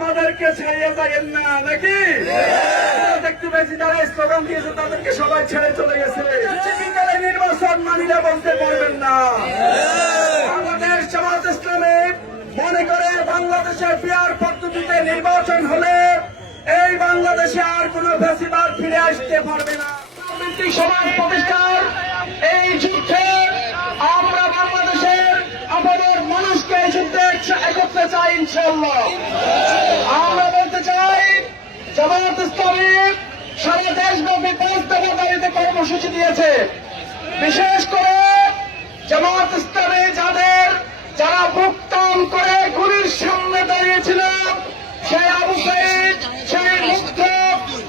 আমাদেরকে ছাড়িয়ে যাবেন না নাকি? দেখতে পেয়েছি যারা স্লোগান দিয়েছে তাদেরকে সবাই ছেড়ে চলে গেছে। বিকালে নির্বাচন মানিলে বলতে পারবেন না। বাংলাদেশ জামাত ইসলামী মনে করে বাংলাদেশের পিয়ার পদ্ধতিতে নির্বাচন হলে এই বাংলাদেশে আর কোন ফেসিবাদ ফিরে আসতে পারবে না। সমাজ প্রতিষ্ঠার এই যুদ্ধে আমরা বাংলাদেশের আমাদের মানুষকে একত্রে চাই ইনশাল্লাহ আমরা বলতে চাই সারা দেশব্যাপী পাঁচ কর্মসূচি দিয়েছে। বিশেষ করে যাদের, যারা ভুগতান করে গুলির সামনে দাঁড়িয়েছিল সেই আবু সাইদ, সেই মুক্ত,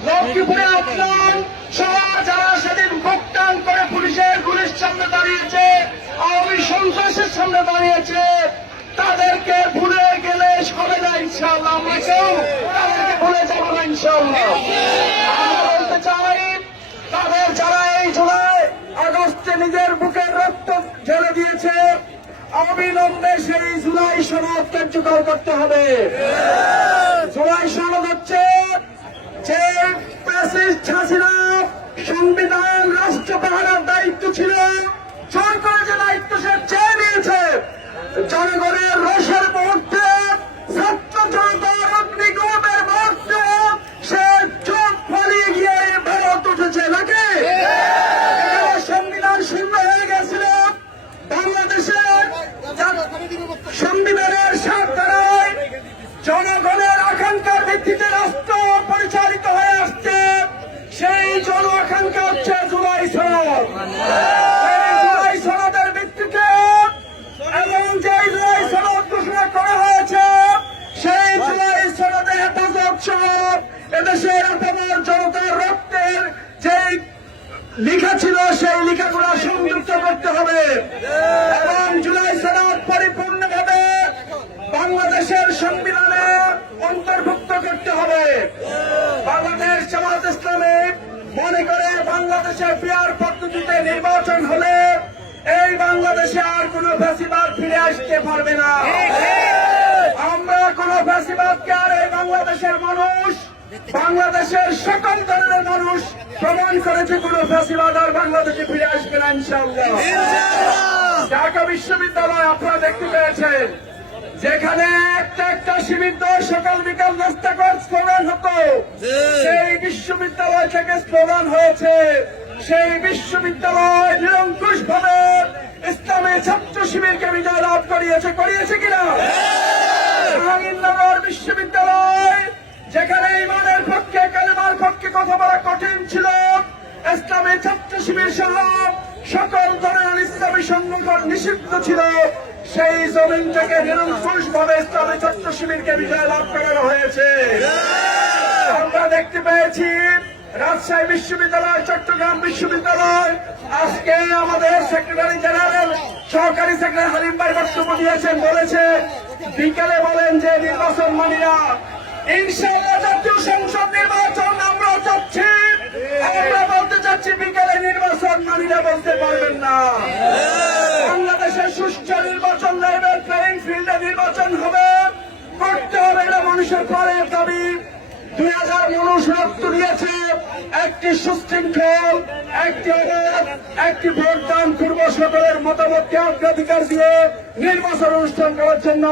লক্ষ্মীপুরে সহ যারা সেদিন ভুগতান করে পুলিশের গুলির সামনে দাঁড়িয়েছে, আওয়ামী সন্ত্রাসের সামনে দাঁড়িয়েছে তাদেরকে ভুলে গেলে হবে না ইনশাল্লাহ আমরা তাদেরকে ভুলে যাব না ইনশাল্লাহ আমরা বলতে চাই, তাদের যারা এই জুলাই আগস্টে নিজের বুকের রক্ত ঢেলে দিয়েছে, অবিলম্বে সেই জুলাই সনদ কার্যকর করতে হবে। জুলাই সনদ হচ্ছে যে প্রেসিডেন্ট হাসিনা সংবিধান রাষ্ট্র পাহারার দায়িত্ব ছিল জোর করে যে দায়িত্ব সে চেয়ে নিয়েছে, জনগণের রসের মুহূর্তে ছাত্র জনতার অগ্নিগোপের মুহূর্তে সে চোখ ফলিয়ে গিয়ে ভারত উঠেছে নাকি এখানে সংবিধান শূন্য হয়ে গেছিল বাংলাদেশের যা- সংবিধানের সরকারায় জনগণের আকাঙ্ক্ষার ভিত্তিতে রাষ্ট্র পরিচালিত হয়ে আসছে সেই জন আকাঙ্ক্ষা হচ্ছে জুলাই সনদ। এই জুলাই সনদের ভিত্তিতে এবং যে জুলাই সনদ ঘোষণা করা হয়েছে, সেই জুলাই সনদে হেফাজত সহ এদেশের আপামর জনতার রক্তের যেই লেখা ছিল, সেই লেখাগুলো সংযুক্ত করতে হবে। এবং জুলাই সনদ পরিপূর্ণভাবে বাংলাদেশের সংবিধানে অন্তর্ভুক্ত করতে হবে বাংলাদেশ জামাত ইসলামী মনে করে বাংলাদেশের পিয়ার পদ্ধতিতে নির্বাচন হলে এই বাংলাদেশে আর কোন ফ্যাসিবাদ ফিরে আসতে পারবে না। আমরা কোন ফ্যাসিবাদকে আর এই বাংলাদেশের মানুষ, বাংলাদেশের সকল ধরনের মানুষ প্রমাণ করেছে কোন ফ্যাসিবাদ আর বাংলাদেশে ফিরে আসবে না ইনশাল্লাহ ঢাকা বিশ্ববিদ্যালয় আপনারা দেখতে পেয়েছেন, যেখানে একটা একটা দল সকাল বিকাল নাস্তা কর স্লোগান বিশ্ববিদ্যালয় থেকে স্লোগান হয়েছে, সেই বিশ্ববিদ্যালয় নিরঙ্কুশ ভাবে ইসলামী ছাত্র শিবিরকে বিজয় লাভ করিয়েছে করিয়েছে কিনা? জাহাঙ্গীরনগর বিশ্ববিদ্যালয় যেখানে ইমানের পক্ষে, কালেমার পক্ষে কথা বলা কঠিন ছিল, ইসলামী ছাত্র শিবির সহ সকল ধরনের ইসলামী সংগঠন নিষিদ্ধ ছিল। সেই জমিন থেকে নিরঙ্কুশ ভাবে ইসলামী ছাত্র শিবিরকে বিজয় লাভ করানো হয়েছে। আমরা দেখতে পেয়েছি রাজশাহী বিশ্ববিদ্যালয়, চট্টগ্রাম বিশ্ববিদ্যালয়। আজকে আমাদের সেক্রেটারি জেনারেল সহকারী সেক্রেটারি হালিম ভাই বক্তব্য দিয়েছেন, বলেছে, বিকেলে বলেন যে নির্বাচন মানি না। জাতীয় সংসদ নির্বাচন আমরাও চাচ্ছি। আমরা বলতে চাচ্ছি বিকেলে নির্বাচন মানি না বলতে পারবেন না। বাংলাদেশের সুষ্ঠু নির্বাচন লেভেল প্লেইং ফিল্ডে নির্বাচন হবে। করতে হবে এটা মানুষের পরের দাবি। দুই হাজার মানুষ রক্ত একটি সুশৃঙ্খল, একটি একটি ভোটদান পূর্ব সকলের মতামতকে অগ্রাধিকার দিয়ে নির্বাচন অনুষ্ঠান করার জন্য,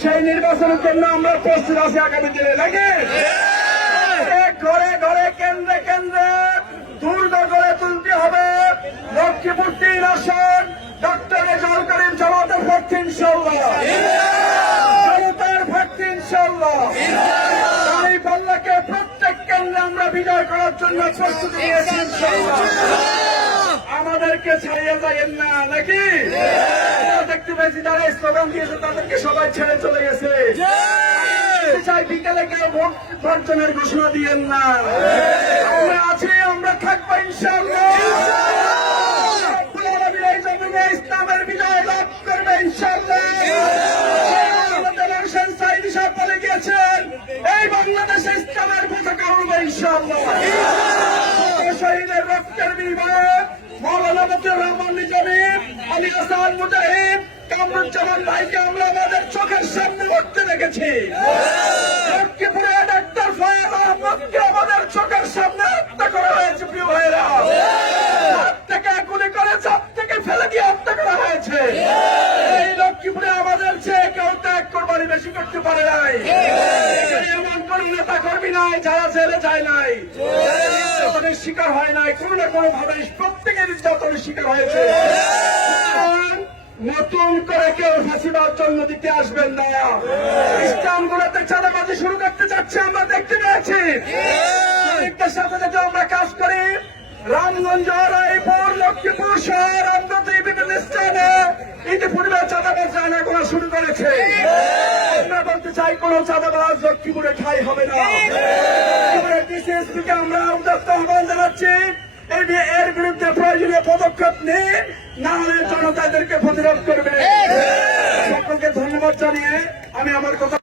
সেই নির্বাচনের জন্য আমরা প্রস্তুত আছি আগামী দিনে। ঘরে ঘরে কেন্দ্রে কেন্দ্রে দুর্গ গড়ে তুলতে হবে। লক্ষ্মীপুর তিন ডক্টর রেজাল করিম জামাতের পক্ষে ইনশাল্লাহ জনতার পক্ষে ইনশাল্লাহ এই পাল্লাকে প্রত্যেক কেন্দ্রে আমরা বিজয় করার জন্য প্রস্তুতি আমাদেরকে ছাড়িয়ে যাবেন না, নাকি? দেখতে পেয়েছি যারা স্লোগান দিয়েছে, তাদেরকে সবাই ছেড়ে চলে গেছে। চাই বিকেলে কেউ ভোট বর্জনের ঘোষণা দিয়েন না। আমরা আছি, আমরা থাকব ইনশাল্লাহ ইসলামের থাকবে মৌলানা মুফতি রহমান নিজামীর আলী হাসান মুজাহিদ কামরুজ্জামান ভাইকে আমরা আমাদের চোখের সামনে উঠতে দেখেছি। লক্ষ্মীপুরে ডাক্তার ফায়ার আহমদকে পারে নাই এমন কোন নেতা কর্মী নাই যারা জেলে যায় নাই। নির্যাতনের শিকার হয় নাই কোনো না কোনো ভাবে প্রত্যেকের নির্যাতনের শিকার হয়েছে। নতুন করে কেউ ফাঁসিবার জন্য দিতে আসবেন না। ইসলাম গুলোতে চাঁদাবাজি শুরু করতে চাচ্ছে আমরা দেখতে পেয়েছি। সাথে যদি আমরা কাজ করি রামগঞ্জ রায়পুর লক্ষ্মীপুর শহর এই বিভিন্ন স্থানে ইতিপূর্বে চাঁদাবাজ আনাগোনা শুরু করেছে। চাই কোন চাঁদাবাজ, লক্ষ্মীপুরে ঠাই হবে না। আমরা উদ্যোক্ত আহ্বান জানাচ্ছি এর এর বিরুদ্ধে প্রয়োজনীয় পদক্ষেপ নিয়ে, না হলে জনতা এদেরকে প্রতিরোধ করবে। সকলকে ধন্যবাদ জানিয়ে আমি আমার কথা